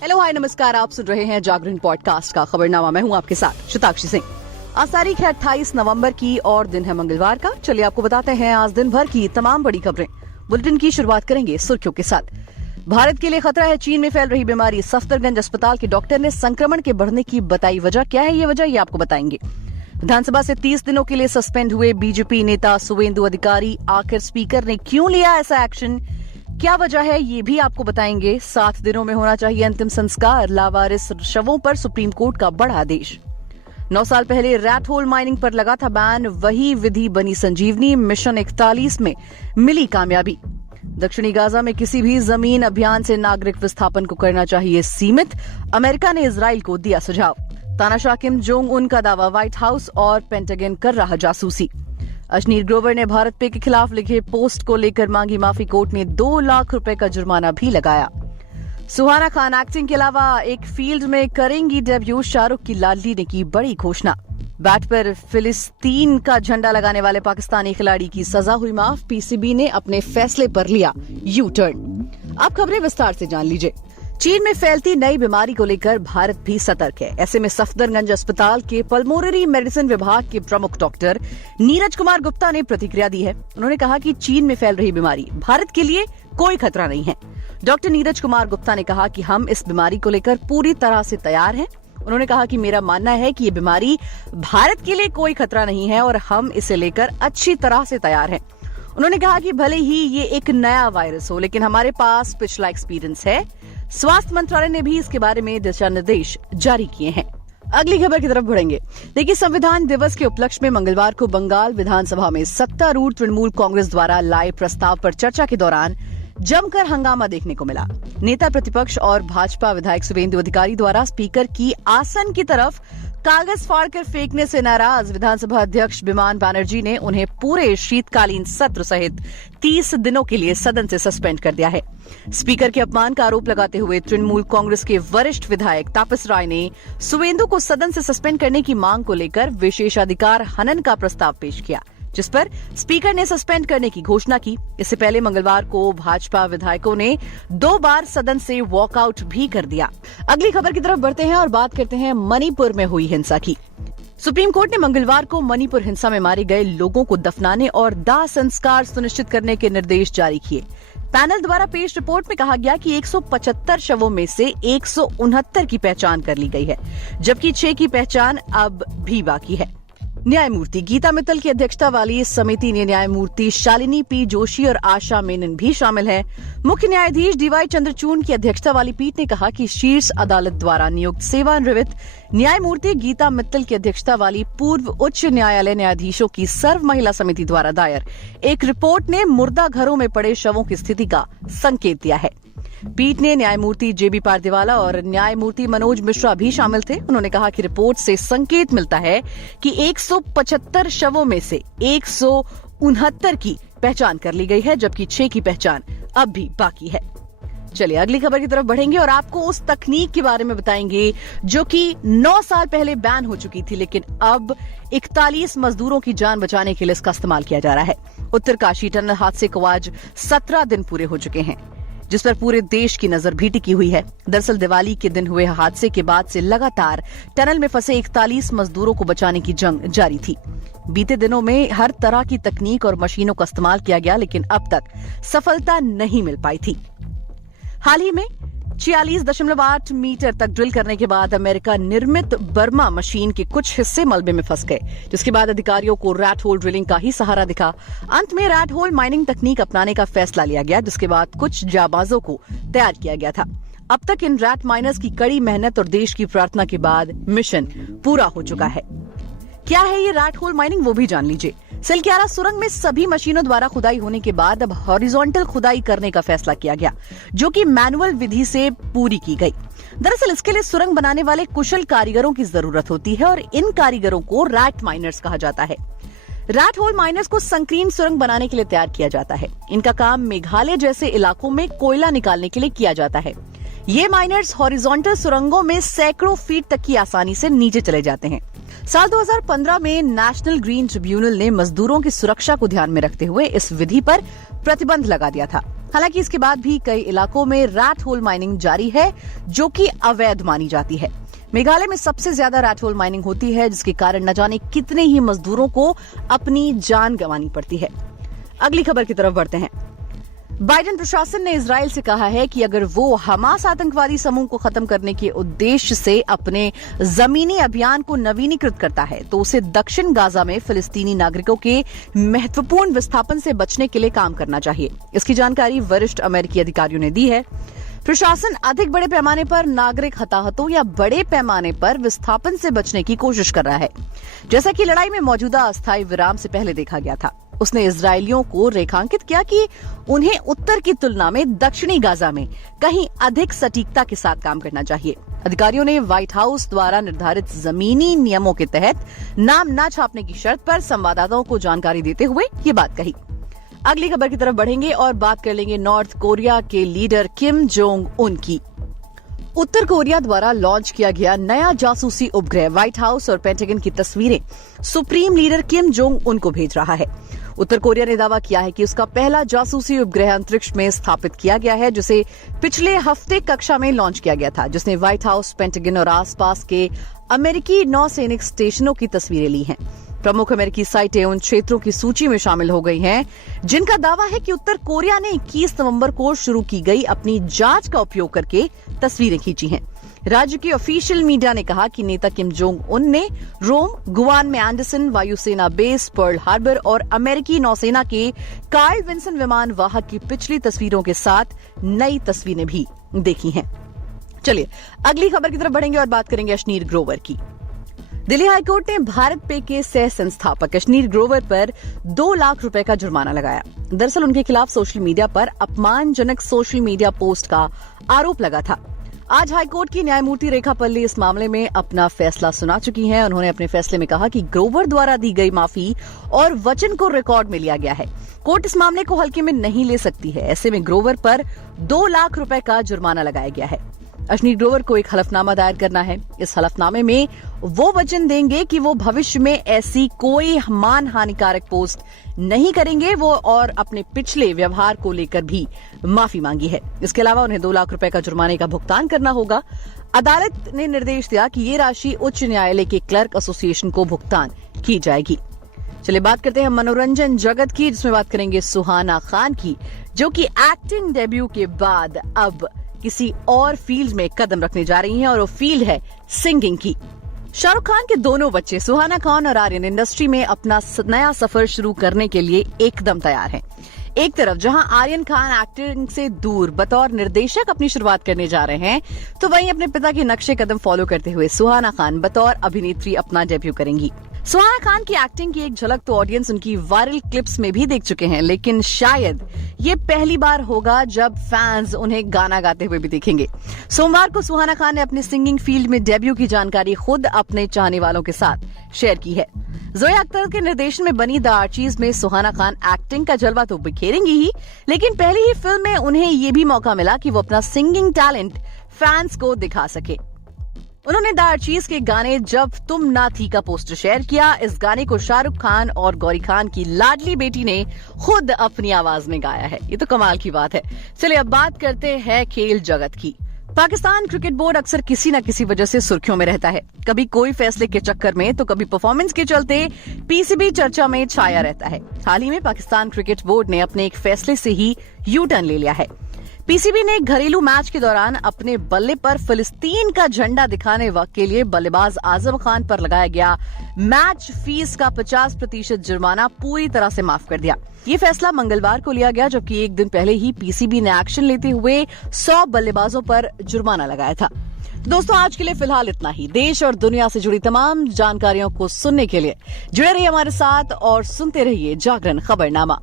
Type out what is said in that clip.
Hello hi नमस्कार, आप सुन रहे हैं जागरण पॉडकास्ट का खबरनामा। मैं हूं आपके साथ शताक्षी सिंह। आज तारीख है 28 नवंबर की और दिन है मंगलवार का। चलिए आपको बताते हैं आज दिन भर की तमाम बड़ी खबरें। बुलेटिन की शुरुआत करेंगे सुर्खियों के साथ। भारत के लिए खतरा है, चीन में फैल रही बीमारी। सफदरगंज अस्पताल के डॉक्टर ने संक्रमण के बढ़ने की बताई वजह। क्या है ये वजह, ये आपको बताएंगे। विधानसभा से 30 दिनों के लिए सस्पेंड हुए बीजेपी नेता सुवेंदु अधिकारी, आखिर स्पीकर ने क्यों लिया ऐसा एक्शन, क्या वजह है, ये भी आपको बताएंगे। 7 दिनों में होना चाहिए अंतिम संस्कार, लावारिस शवों पर सुप्रीम कोर्ट का बड़ा आदेश। 9 साल पहले रैट होल माइनिंग पर लगा था बैन, वही विधि बनी संजीवनी। मिशन 41 में मिली कामयाबी। दक्षिणी गाजा में किसी भी जमीन अभियान से नागरिक विस्थापन को करना चाहिए सीमित, अमेरिका ने इजराइल को दिया सुझाव। तानाशाह किम जोंग उन का दावा, व्हाइट हाउस और पेंटागन कर रहा जासूसी। अश्नीर ग्रोवर ने भारत पे के खिलाफ लिखे पोस्ट को लेकर मांगी माफी, कोर्ट ने 2 लाख रुपए का जुर्माना भी लगाया। सुहाना खान एक्टिंग के अलावा एक फील्ड में करेंगी डेब्यू, शाहरुख की लाडली ने की बड़ी घोषणा। बैट पर फिलिस्तीन का झंडा लगाने वाले पाकिस्तानी खिलाड़ी की सजा हुई माफ, पीसीबी ने अपने फैसले पर लिया यू टर्न। अब खबरें विस्तार से जान लीजिए। चीन में फैलती नई बीमारी को लेकर भारत भी सतर्क है। ऐसे में सफदरगंज अस्पताल के पल्मोनरी मेडिसिन विभाग के प्रमुख डॉक्टर नीरज कुमार गुप्ता ने प्रतिक्रिया दी है। उन्होंने कहा कि चीन में फैल रही बीमारी भारत के लिए कोई खतरा नहीं है। डॉक्टर नीरज कुमार गुप्ता ने कहा कि हम इस बीमारी को लेकर पूरी तरह से तैयार हैं। उन्होंने कहा कि मेरा मानना है कि ये बीमारी भारत के लिए कोई खतरा नहीं है और हम इसे लेकर अच्छी तरह से तैयार हैं। उन्होंने कहा कि भले ही ये एक नया वायरस हो, लेकिन हमारे पास पिछला एक्सपीरियंस है। स्वास्थ्य मंत्रालय ने भी इसके बारे में दिशा निर्देश जारी किए हैं। अगली खबर की तरफ बढ़ेंगे। देखिए, संविधान दिवस के उपलक्ष्य में मंगलवार को बंगाल विधानसभा में सत्तारूढ़ तृणमूल कांग्रेस द्वारा लाए प्रस्ताव पर चर्चा के दौरान जमकर हंगामा देखने को मिला। नेता प्रतिपक्ष और भाजपा विधायक सुवेंदु अधिकारी द्वारा स्पीकर की आसन की तरफ कागज फाड़कर फेंकने से नाराज विधानसभा अध्यक्ष बिमान बनर्जी ने उन्हें पूरे शीतकालीन सत्र सहित 30 दिनों के लिए सदन से सस्पेंड कर दिया है। स्पीकर के अपमान का आरोप लगाते हुए तृणमूल कांग्रेस के वरिष्ठ विधायक तापस राय ने सुवेंदु को सदन से सस्पेंड करने की मांग को लेकर विशेषाधिकार हनन का प्रस्ताव पेश किया, जिस पर स्पीकर ने सस्पेंड करने की घोषणा की। इससे पहले मंगलवार को भाजपा विधायकों ने 2 बार सदन से वॉकआउट भी कर दिया। अगली खबर की तरफ बढ़ते हैं और बात करते हैं मणिपुर में हुई हिंसा की। सुप्रीम कोर्ट ने मंगलवार को मणिपुर हिंसा में मारे गए लोगों को दफनाने और दाह संस्कार सुनिश्चित करने के निर्देश जारी किए। पैनल द्वारा पेश रिपोर्ट में कहा गया कि 175 शवों में से 169 की पहचान कर ली गई है, जबकि 6 की पहचान अब भी बाकी है। न्यायमूर्ति गीता मित्तल की अध्यक्षता वाली इस समिति ने न्यायमूर्ति शालिनी पी जोशी और आशा मेनन भी शामिल हैं। मुख्य न्यायाधीश डीवाई चंद्रचूड़ की अध्यक्षता वाली पीठ ने कहा कि शीर्ष अदालत द्वारा नियुक्त सेवानिवृत्त न्यायमूर्ति गीता मित्तल की अध्यक्षता वाली पूर्व उच्च न्यायालय न्यायाधीशों की सर्व महिला समिति द्वारा दायर एक रिपोर्ट ने मुर्दा घरों में पड़े शवों की स्थिति का संकेत दिया है। पीठ ने न्यायमूर्ति जेबी पारदीवाला और न्यायमूर्ति मनोज मिश्रा भी शामिल थे। उन्होंने कहा कि रिपोर्ट से संकेत मिलता है कि 175 शवों में से 169 की पहचान कर ली गई है, जबकि 6 की पहचान अब भी बाकी है। चलिए अगली खबर की तरफ बढ़ेंगे और आपको उस तकनीक के बारे में बताएंगे जो कि 9 साल पहले बैन हो चुकी थी, लेकिन अब 41 मजदूरों की जान बचाने के लिए इसका इस्तेमाल किया जा रहा है। उत्तरकाशी टनल हादसे को आज 17 दिन पूरे हो चुके हैं, जिस पर पूरे देश की नजर भी टिकी हुई है। दरअसल दिवाली के दिन हुए हादसे के बाद से लगातार टनल में फंसे 41 मजदूरों को बचाने की जंग जारी थी। बीते दिनों में हर तरह की तकनीक और मशीनों का इस्तेमाल किया गया, लेकिन अब तक सफलता नहीं मिल पाई थी। हाल ही में 46.8 मीटर तक ड्रिल करने के बाद अमेरिका निर्मित बर्मा मशीन के कुछ हिस्से मलबे में फंस गए, जिसके बाद अधिकारियों को रैट होल ड्रिलिंग का ही सहारा दिखा। अंत में रैट होल माइनिंग तकनीक अपनाने का फैसला लिया गया, जिसके बाद कुछ जाबाजों को तैयार किया गया था। अब तक इन रैट माइनर्स की कड़ी मेहनत और देश की प्रार्थना के बाद मिशन पूरा हो चुका है। क्या है ये रैट होल माइनिंग, वो भी जान लीजिए। सिलक्यारा सुरंग में सभी मशीनों द्वारा खुदाई होने के बाद अब हॉरिजॉन्टल खुदाई करने का फैसला किया गया, जो कि मैनुअल विधि से पूरी की गई। दरअसल इसके लिए सुरंग बनाने वाले कुशल कारीगरों की जरूरत होती है और इन कारीगरों को रैट माइनर्स कहा जाता है। रैट होल माइनर्स को संकीर्ण सुरंग बनाने के लिए तैयार किया जाता है। इनका काम मेघालय जैसे इलाकों में कोयला निकालने के लिए किया जाता है। ये माइनर्स हॉरिजॉन्टल सुरंगों में सैकड़ों फीट तक की आसानी से नीचे चले जाते हैं। साल 2015 में नेशनल ग्रीन ट्रिब्यूनल ने मजदूरों की सुरक्षा को ध्यान में रखते हुए इस विधि पर प्रतिबंध लगा दिया था। हालांकि इसके बाद भी कई इलाकों में रैट होल माइनिंग जारी है, जो कि अवैध मानी जाती है। मेघालय में सबसे ज्यादा रैट होल माइनिंग होती है, जिसके कारण न जाने कितने ही मजदूरों को अपनी जान गंवानी पड़ती है। अगली खबर की तरफ बढ़ते हैं। बाइडेन प्रशासन ने इजराइल से कहा है कि अगर वो हमास आतंकवादी समूह को खत्म करने के उद्देश्य से अपने जमीनी अभियान को नवीनीकृत करता है तो उसे दक्षिण गाजा में फिलिस्तीनी नागरिकों के महत्वपूर्ण विस्थापन से बचने के लिए काम करना चाहिए। इसकी जानकारी वरिष्ठ अमेरिकी अधिकारियों ने दी है। प्रशासन अधिक बड़े पैमाने पर नागरिक हताहतों या बड़े पैमाने पर विस्थापन से बचने की कोशिश कर रहा है, जैसा कि लड़ाई में मौजूदा अस्थायी विराम से पहले देखा गया था। उसने इजरायलियों को रेखांकित किया कि उन्हें उत्तर की तुलना में दक्षिणी गाजा में कहीं अधिक सटीकता के साथ काम करना चाहिए। अधिकारियों ने व्हाइट हाउस द्वारा निर्धारित जमीनी नियमों के तहत नाम न छापने की शर्त पर संवाददाताओं को जानकारी देते हुए ये बात कही। अगली खबर की तरफ बढ़ेंगे और बात कर लेंगे नॉर्थ कोरिया के लीडर किम जोंग उन की। उत्तर कोरिया द्वारा लॉन्च किया गया नया जासूसी उपग्रह व्हाइट हाउस और पेंटागन की तस्वीरें supreme leader Kim Jong Un को भेज रहा है। उत्तर कोरिया ने दावा किया है कि उसका पहला जासूसी उपग्रह अंतरिक्ष में स्थापित किया गया है, जिसे पिछले हफ्ते कक्षा में लॉन्च किया गया था, जिसने व्हाइट हाउस, पेंटागन और आसपास के अमेरिकी नौसैनिक स्टेशनों की तस्वीरें ली हैं। प्रमुख अमेरिकी साइटें उन क्षेत्रों की सूची में शामिल हो गई हैं जिनका दावा है कि उत्तर कोरिया ने 21 नवंबर को शुरू की गई अपनी जांच का उपयोग करके तस्वीरें खींची हैं। राज्य के ऑफिशियल मीडिया ने कहा कि नेता किम जोंग उन ने रोम, गुआन में एंडरसन वायुसेना बेस, पर्ल हार्बर और अमेरिकी नौसेना के कार्ल विंसन विमान वाहक की पिछली तस्वीरों के साथ नई तस्वीरें भी देखी हैं। चलिए अगली खबर की तरफ बढ़ेंगे और बात करेंगे अशनीर ग्रोवर की। दिल्ली हाईकोर्ट ने भारत पे के सह संस्थापक अशनीर ग्रोवर पर 2 लाख रुपए का जुर्माना लगाया। दरअसल उनके खिलाफ सोशल मीडिया पर अपमानजनक सोशल मीडिया पोस्ट का आरोप लगा था। आज हाईकोर्ट की न्यायमूर्ति रेखा पल्ली इस मामले में अपना फैसला सुना चुकी हैं। उन्होंने अपने फैसले में कहा कि ग्रोवर द्वारा दी गई माफी और वचन को रिकॉर्ड में लिया गया है। कोर्ट इस मामले को हल्के में नहीं ले सकती है। ऐसे में ग्रोवर पर 2 लाख रुपए का जुर्माना लगाया गया है। अशनीर ग्रोवर को एक हलफनामा दायर करना है। इस हलफनामे में वो वचन देंगे कि वो भविष्य में ऐसी कोई मान हानिकारक पोस्ट नहीं करेंगे वो और अपने पिछले व्यवहार को लेकर भी माफी मांगी है। इसके अलावा उन्हें 2 लाख रुपए का जुर्माने का भुगतान करना होगा। अदालत ने निर्देश दिया कि ये राशि उच्च न्यायालय के क्लर्क एसोसिएशन को भुगतान की जाएगी। चलिए बात करते हैं मनोरंजन जगत की, जिसमें बात करेंगे सुहाना खान की, जो कि एक्टिंग डेब्यू के बाद अब किसी और फील्ड में कदम रखने जा रही हैं और वो फील्ड है सिंगिंग की। शाहरुख खान के दोनों बच्चे सुहाना खान और आर्यन इंडस्ट्री में अपना नया सफर शुरू करने के लिए एकदम तैयार हैं। एक तरफ जहां आर्यन खान एक्टिंग से दूर बतौर निर्देशक अपनी शुरुआत करने जा रहे हैं, तो वहीं अपने पिता के नक्शे कदम फॉलो करते हुए सुहाना खान बतौर अभिनेत्री अपना डेब्यू करेंगी। सुहाना खान की एक्टिंग की एक झलक तो ऑडियंस उनकी वायरल क्लिप्स में भी देख चुके हैं, लेकिन शायद ये पहली बार होगा जब फैंस उन्हें गाना गाते हुए भी देखेंगे। सोमवार को सुहाना खान ने अपने सिंगिंग फील्ड में डेब्यू की जानकारी खुद अपने चाहने वालों के साथ शेयर की है। जोया अख्तर के निर्देशन में बनी द आर्चीज में सुहाना खान एक्टिंग का जलवा तो बिखेरेंगी ही, लेकिन पहली ही फिल्म में उन्हें ये भी मौका मिला कि वो अपना सिंगिंग टैलेंट फैंस को दिखा सके। उन्होंने द आर्चीज के गाने जब तुम ना थी का पोस्टर शेयर किया। इस गाने को शाहरुख खान और गौरी खान की लाडली बेटी ने खुद अपनी आवाज में गाया है। ये तो कमाल की बात है। चलिए अब बात करते हैं खेल जगत की। पाकिस्तान क्रिकेट बोर्ड अक्सर किसी न किसी वजह से सुर्खियों में रहता है। कभी कोई फैसले के चक्कर में तो कभी परफॉर्मेंस के चलते पीसीबी चर्चा में छाया रहता है। हाल ही में पाकिस्तान क्रिकेट बोर्ड ने अपने एक फैसले से ही यू टर्न ले लिया है। पीसीबी ने घरेलू मैच के दौरान अपने बल्ले पर फिलिस्तीन का झंडा दिखाने के लिए बल्लेबाज आजम खान पर लगाया गया मैच फीस का 50% जुर्माना पूरी तरह से माफ कर दिया। ये फैसला मंगलवार को लिया गया, जबकि एक दिन पहले ही पीसीबी ने एक्शन लेते हुए 100 बल्लेबाजों पर जुर्माना लगाया था। दोस्तों आज के लिए फिलहाल इतना ही। देश और दुनिया से जुड़ी तमाम जानकारियों को सुनने के लिए जुड़े रहिए हमारे साथ और सुनते रहिए जागरण खबरनामा।